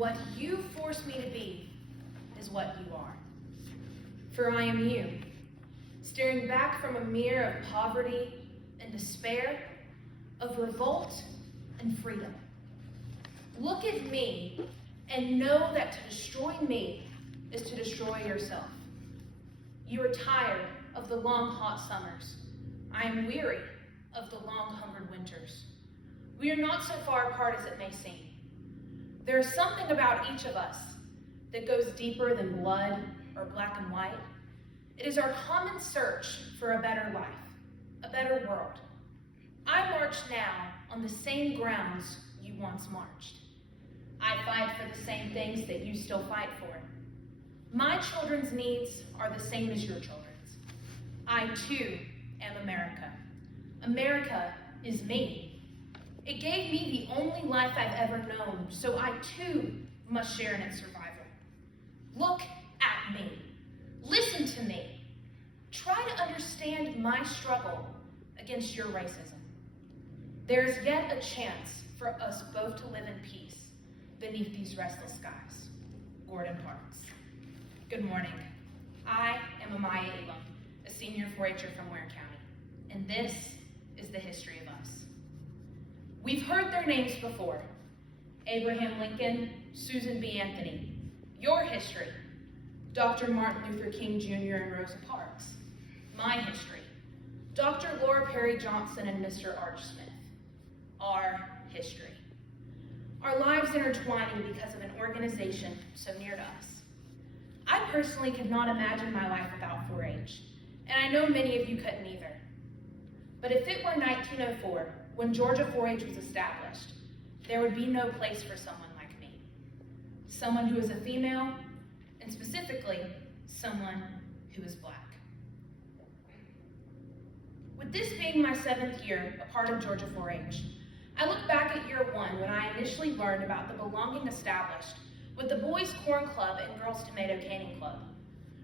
What you force me to be is what you are. For I am you, staring back from a mirror of poverty and despair, of revolt and freedom. Look at me and know that to destroy me is to destroy yourself. You are tired of the long hot summers. I am weary of the long hungered winters. We are not so far apart as it may seem. There is something about each of us that goes deeper than blood or black and white. It is our common search for a better life, a better world. I march now on the same grounds you once marched. I fight for the same things that you still fight for. My children's needs are the same as your children's. I too am America. America is me. It gave me the only life I've ever known, so I too must share in its survival. Look at me. Listen to me. Try to understand my struggle against your racism. There is yet a chance for us both to live in peace beneath these restless skies. Gordon Parks. Good morning. I am Amiyah Elam, a senior 4-H'er from Ware County, and this is the history of us. We've heard their names before. Abraham Lincoln, Susan B. Anthony. Your history, Dr. Martin Luther King Jr. and Rosa Parks. My history, Dr. Laura Perry Johnson and Mr. Arch Smith. Our history. Our lives intertwining because of an organization so near to us. I personally could not imagine my life without 4-H, and I know many of you couldn't either. But if it were 1904, when Georgia 4-H was established, there would be no place for someone like me. Someone who is a female, and specifically, someone who is Black. With this being my 7th year, a part of Georgia 4-H, I look back at year 1 when I initially learned about the belonging established with the Boys Corn Club and Girls Tomato Canning Club.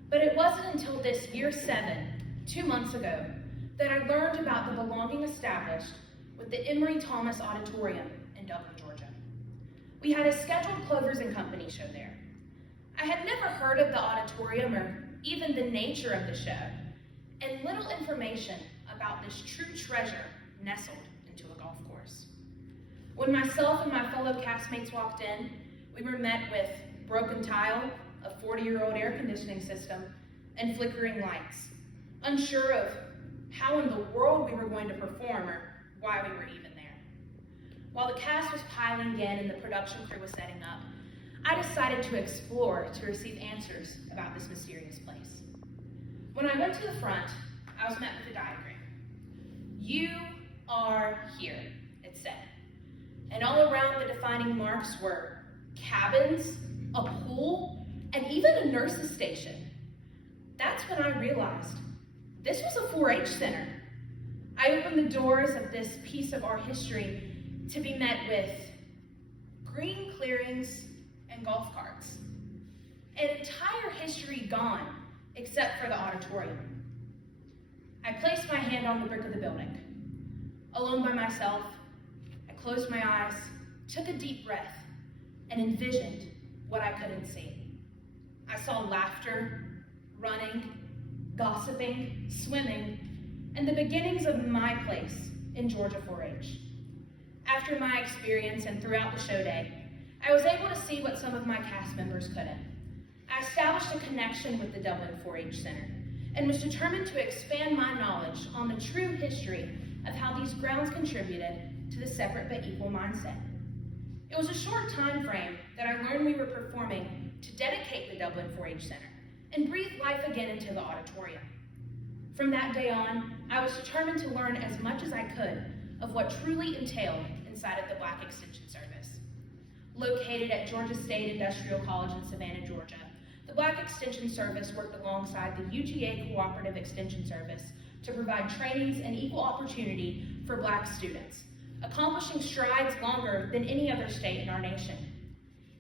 But it wasn't until this year 7, 2 months ago, that I learned about the belonging established with the Emory Thomas Auditorium in Dublin, Georgia. We had a scheduled Clovers and Company show there. I had never heard of the auditorium or even the nature of the show, and little information about this true treasure nestled into a golf course. When myself and my fellow castmates walked in, we were met with broken tile, a 40-year-old air conditioning system, and flickering lights, unsure of how in the world we were going to perform or why we were even there. While the cast was piling in and the production crew was setting up, I decided to explore to receive answers about this mysterious place. When I went to the front, I was met with a diagram. You are here, it said. And all around the defining marks were cabins, a pool, and even a nurse's station. That's when I realized this was a 4-H center. I opened the doors of this piece of our history to be met with green clearings and golf carts. An entire history gone, except for the auditorium. I placed my hand on the brick of the building. Alone by myself, I closed my eyes, took a deep breath, and envisioned what I couldn't see. I saw laughter, running, gossiping, swimming, and the beginnings of my place in Georgia 4-H. After my experience and throughout the show day, I was able to see what some of my cast members couldn't. I established a connection with the Dublin 4-H Center and was determined to expand my knowledge on the true history of how these grounds contributed to the separate but equal mindset. It was a short time frame that I learned we were performing to dedicate the Dublin 4-H Center and breathe life again into the auditorium. From that day on, I was determined to learn as much as I could of what truly entailed inside of the Black Extension Service. Located at Georgia State Industrial College in Savannah, Georgia, the Black Extension Service worked alongside the UGA Cooperative Extension Service to provide trainings and equal opportunity for Black students, accomplishing strides longer than any other state in our nation.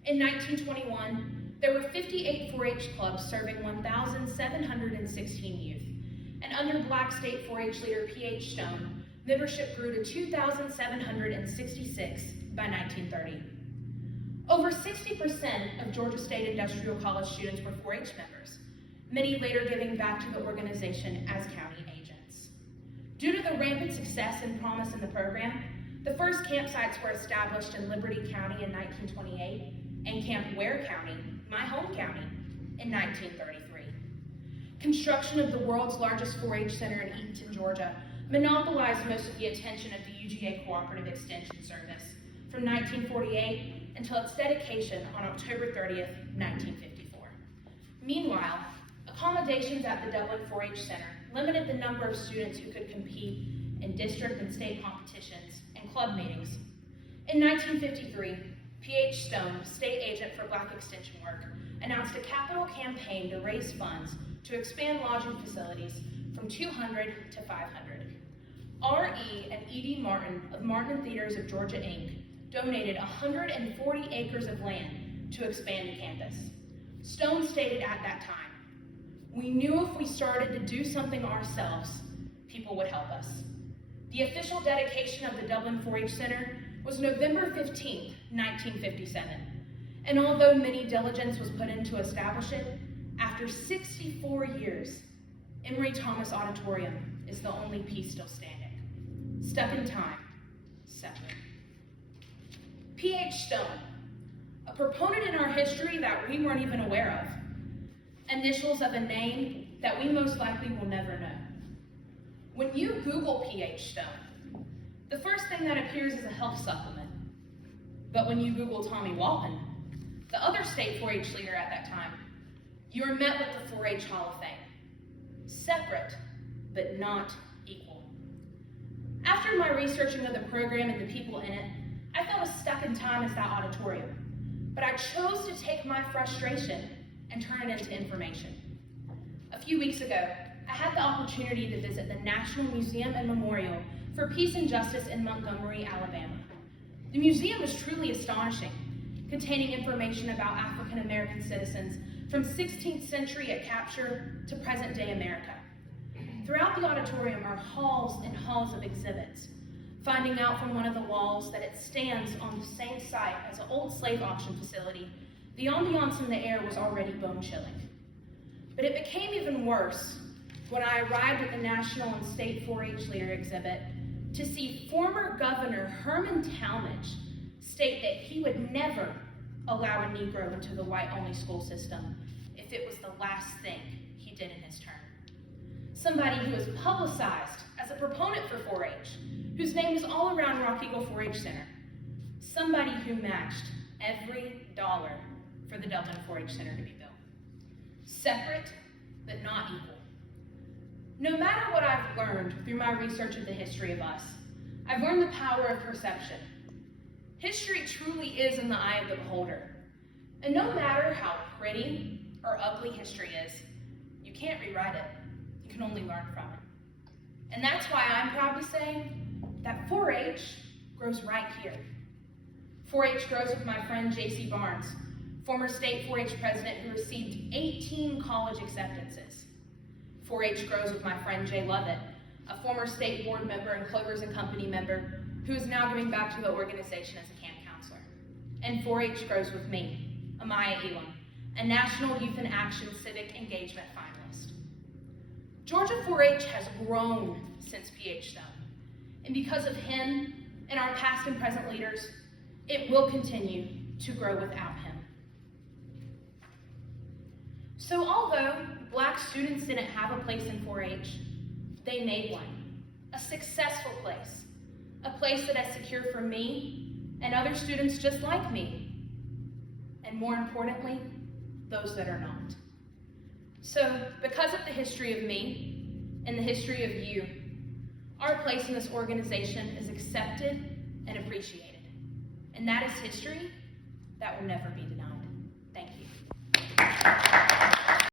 In 1921, there were 58 4-H clubs serving 1,716 youth, and under Black State 4-H leader P.H. Stone, membership grew to 2,766 by 1930. Over 60% of Georgia State Industrial College students were 4-H members, many later giving back to the organization as county agents. Due to the rampant success and promise in the program, the first campsites were established in Liberty County in 1928 and Camp Ware County, my home county, in 1933. Construction of the world's largest 4-H center in Eatonton, Georgia, monopolized most of the attention of the UGA Cooperative Extension Service from 1948 until its dedication on October 30th, 1954. Meanwhile, accommodations at the Dublin 4-H Center limited the number of students who could compete in district and state competitions and club meetings. In 1953, P.H. Stone, state agent for Black Extension work, announced a capital campaign to raise funds to expand lodging facilities from 200 to 500. R.E. and E.D. Martin of Martin Theaters of Georgia, Inc. donated 140 acres of land to expand the campus. Stone stated at that time, "We knew if we started to do something ourselves, people would help us." The official dedication of the Dublin 4-H Center was November 15, 1957, and although many diligence was put into establish it, after 64 years, Emory Thomas Auditorium is the only piece still standing. Stuck in time, separate. P.H. Stone, a proponent in our history that we weren't even aware of. Initials of a name that we most likely will never know. When you Google P.H. Stone, the first thing that appears is a health supplement. But when you Google Tommy Walton, the other state 4-H leader at that time, you are met with the 4-H Hall of Fame. Separate, but not equal. After my researching of the program and the people in it, I felt as stuck in time as that auditorium. But I chose to take my frustration and turn it into information. A few weeks ago, I had the opportunity to visit the National Museum and Memorial for Peace and Justice in Montgomery, Alabama. The museum is truly astonishing, containing information about African American citizens from 16th century at capture to present-day America. Throughout the auditorium are halls and halls of exhibits, finding out from one of the walls that it stands on the same site as an old slave auction facility. The ambiance in the air was already bone-chilling. But it became even worse when I arrived at the National and State 4-H Leader exhibit to see former Governor Herman Talmadge state that he would never allow a Negro into the white-only school system if it was the last thing he did in his term. Somebody who is publicized as a proponent for 4-H, whose name is all around Rock Eagle 4-H Center. Somebody who matched every dollar for the Dublin 4-H Center to be built. Separate, but not equal. No matter what I've learned through my research of the history of us, I've learned the power of perception. History truly is in the eye of the beholder. And no matter how pretty or ugly history is, you can't rewrite it. You can only learn from it. And that's why I'm proud to say that 4-H grows right here. 4-H grows with my friend J.C. Barnes, former state 4-H president who received 18 college acceptances. 4-H grows with my friend Jay Lovett, a former state board member and Clovers and Company member who is now giving back to the organization as a camp counselor. And 4-H grows with me, Amiyah Elam, a National Youth in Action Civic Engagement finalist. Georgia 4-H has grown since P.H. Stone, and because of him and our past and present leaders, it will continue to grow without him. So although Black students didn't have a place in 4-H, they made one, a successful place, a place that is secure for me and other students just like me, and more importantly, those that are not. So because of the history of me and the history of you, our place in this organization is accepted and appreciated. And that is history that will never be denied. Thank you.